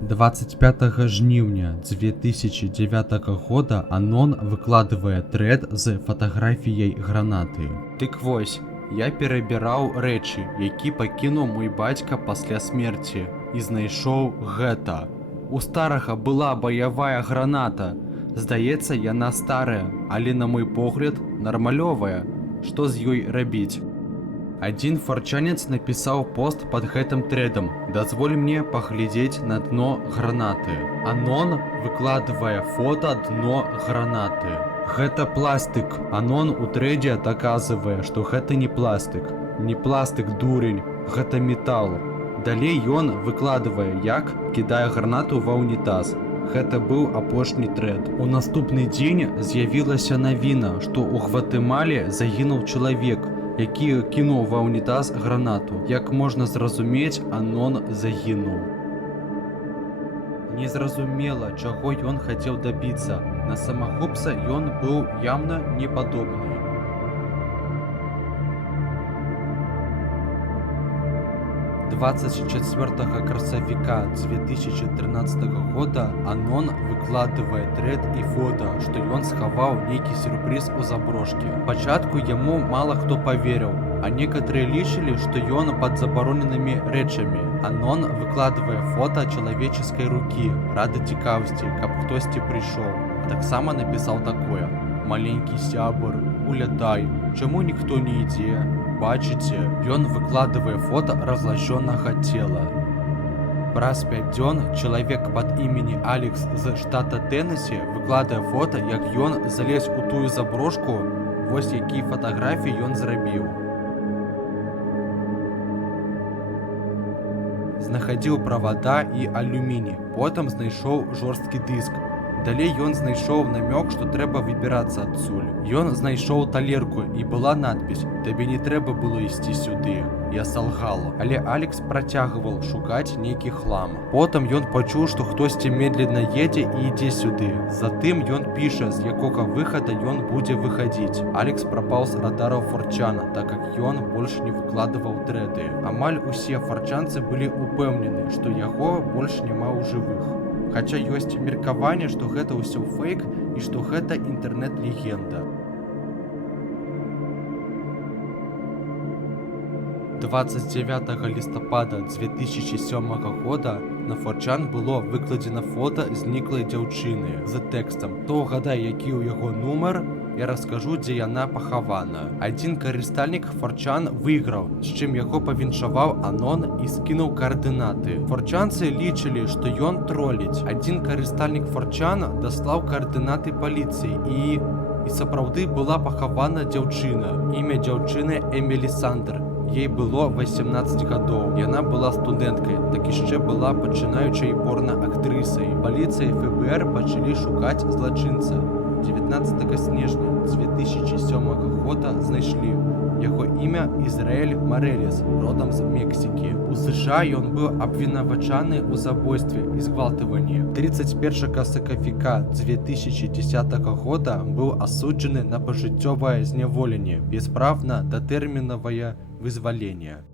25 жніўня 2009 года Анон выкладывае трэд з фатаграфіяй гранаты. Дык вось, я перабіраў рэчы, які пакінуў мой бацька пасля смерці, і знайшоў гэта. У старага была баявая граната. Здаецца, яна старая, але на мой погляд, нармалёвая. Што з ёй рабіць? Адзін фарчанец напісаў пост пад гэтым трэдам. Дазволь мне паглядзець на дно гранаты. Анон выкладывае фота дно гранаты. Гэта пластык. Анон у трэдзе даказвае, што гэта не пластык. Не пластык, дурень, гэта метал. Далей ён выкладывае, як кідае гранату ва ўнітаз. Гэта быў апошні трэд. У наступны дзень з'явілася навіна, што ў Гватэмале загінуў чалавек, які кінуў ва ўнітаз гранату. Як можна зразумець, Анон загінуў. Незразумела, чаго ён хацеў дабіцца. На самагубца ён быў явна не падобны. 24 красавіка 2013 года Анон выкладывае трэд і фота, што ён схаваў нейкі сюрпрыз у заброшкі. Пачатку яму мала хто паверыў, а некаторыя лічылі, што ён пад забароненымі рэчамі. Анон выкладывае фота чалавеческай рукі, рады цікавасці, каб хтосьці прыйшоў. Таксама напісаў такое: маленькі сябар, улядай, чаму ніхто не ідзе? Бачыце, ён выкладывае фота разлажчонага цела. Праз 5 дзён чалавек пад імені Алекс з штата Тэннесі выкладае фота, як ён залез у тую заброшку, вось якія фатаграфіі ён зрабіў. Знахадзіў правада і алюміній, потым знайшоў жорсткі дыск. Далей ён знайшоў намёк, што трэба выбірацца адсюль. Ён знайшоў талерку і была надпіс: «Табе не трэба было ісці сюды». Я салгал. Але Алекс працягваў шукаць нейкі хлам. Потым ён пачуў, што хтосьці медленно едзе і ідзе сюды. Затым ён піша, з якога выхада ён будзе выхадзіць. Алекс прапаў з радараў форчана, так як ён больш не выкладываў трэды. Амаль усе форчанцы былі упэўнены, што яго больш няма ў жывых. Хаця ёсць меркаванне, што гэта ўсё фейк і што гэта інтэрнэт-легенда. 29 лістапада 2007 года на форчан было выкладзена фота зніклай дзяўчыны з тэкстам: «Хто угадае, які ў яго нумар, я раскажу, дзе яна пахавана». Адзін карыстальнік форчан выйграў, з чым яго павіншаваў Анон і скінуў каардынаты. Форчанцы лічылі, што ён троліць. Адзін карыстальнік форчана даслаў каардынаты паліцыі і сапраўды была пахавана дзяўчына. Імя дзяўчыны Эмілі Сандер. Ей было 18 гадоў. Яна была студэнткай, так яшчэ была пачынаючай порна-актрысай. Паліцыя і ФБР пачалі шукаць злачынца. 19 снежня 2007 года знайшлі. Яго імя Ізраэль Марэлес, родам з Мексікі. У США ён быў абвінавачаны ў забойстве і згвалтаванні. 31 сакавіка 2010 года быў асуджаны на пажыццёвае зняволенне без прав на датэрмінавае вызваленне.